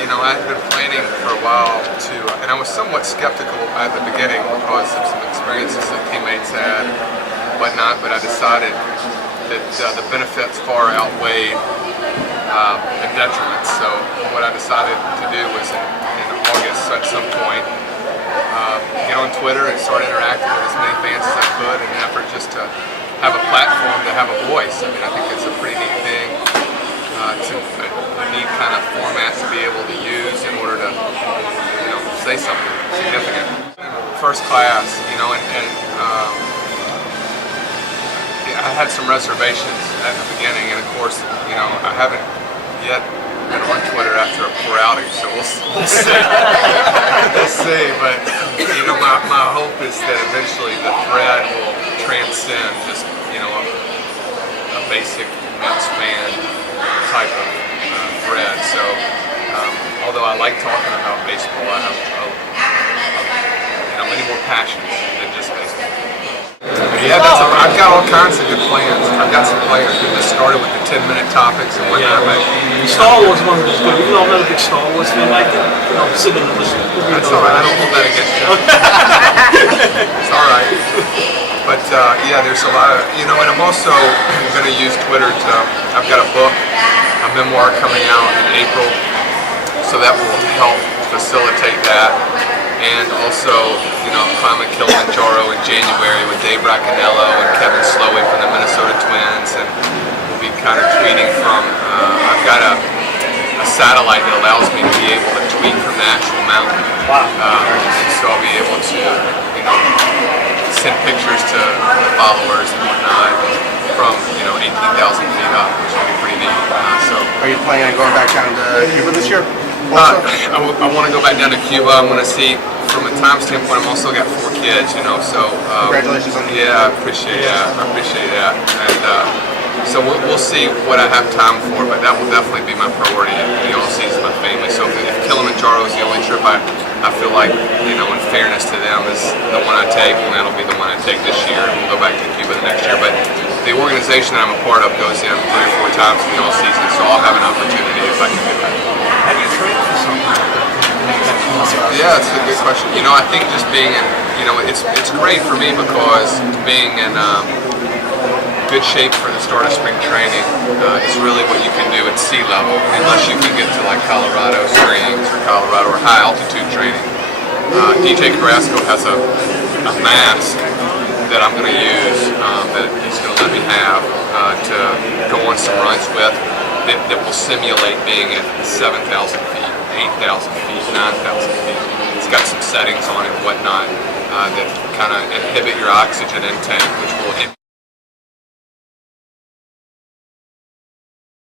You know, I had been planning for a while to, and I was somewhat skeptical at the beginning because of some experiences that teammates had, whatnot, but I decided that the benefits far outweighed the detriments. So what I decided to do was in August at some point, get on Twitter and start interacting with as many fans as I could in an effort just to have a platform to have a voice. I mean, I think it's a pretty neat thing. It's a neat kind of format to be able to use in order to, you know, say something significant. First class, you know, and I had some reservations at the beginning, and of course, you know, I haven't yet been on Twitter after a poor outing, so we'll see. We'll see, but you know, my hope is that eventually the thread will transcend just, you know, a basic Mets fan type of thread. So although I like talking about baseball, I have you know, many more passions than just baseball. Yeah, I've got all kinds of good plans. I've got some plans. We just started with the 10-minute topics and whatnot. Yeah, Star Wars one was good. Even though I'm not a big Star Wars fan, like it, you know, sitting and listening. That's all right. I don't hold that against you. It's all right. But yeah, there's a lot of, you know, and I'm also going to use Twitter to, I've got a book, a memoir coming out in April, so that will help facilitate that. And also, you know, climbing Kilimanjaro in January with Dave Braccanello and Kevin Slowey from the Minnesota Twins, and we'll be kind of tweeting from, I've got a satellite that allows me to be able to tweet from the actual mountain. Wow. And so I'll be able to, you know, send pictures to the followers and whatnot from, you know, 18,000 feet up, which will be pretty neat. So, are you planning on going back down to Cuba this year? I want to go back down to Cuba. I'm going to see, from a time standpoint, I've also got 4 kids, you know, so. Congratulations on that. Yeah, I appreciate that. I appreciate that. And so we'll see what I have time for, but that will definitely be my priority to be all season with my family. So if Kilimanjaro is the only trip I feel like, you know, in fairness to them, is the one I take, and that'll be the one I take this year, and we'll go back to Cuba the next year. But the organization that I'm a part of goes in 3 or 4 times in the all season, so I'll have an opportunity if I can do that. How do you train for something like that? Yeah, it's a good question. You know, I think just being in, you know, it's great for me because being in good shape for the start of spring training is really what you can do at sea level, unless you can get to like Colorado Springs or Colorado or high altitude training. DJ Carrasco has a mask that I'm going to use that he's going to let me have to go on some runs with that will simulate being at 7,000 feet, 8,000 feet, 9,000 feet. It's got some settings on it and whatnot that kind of inhibit your oxygen intake, which will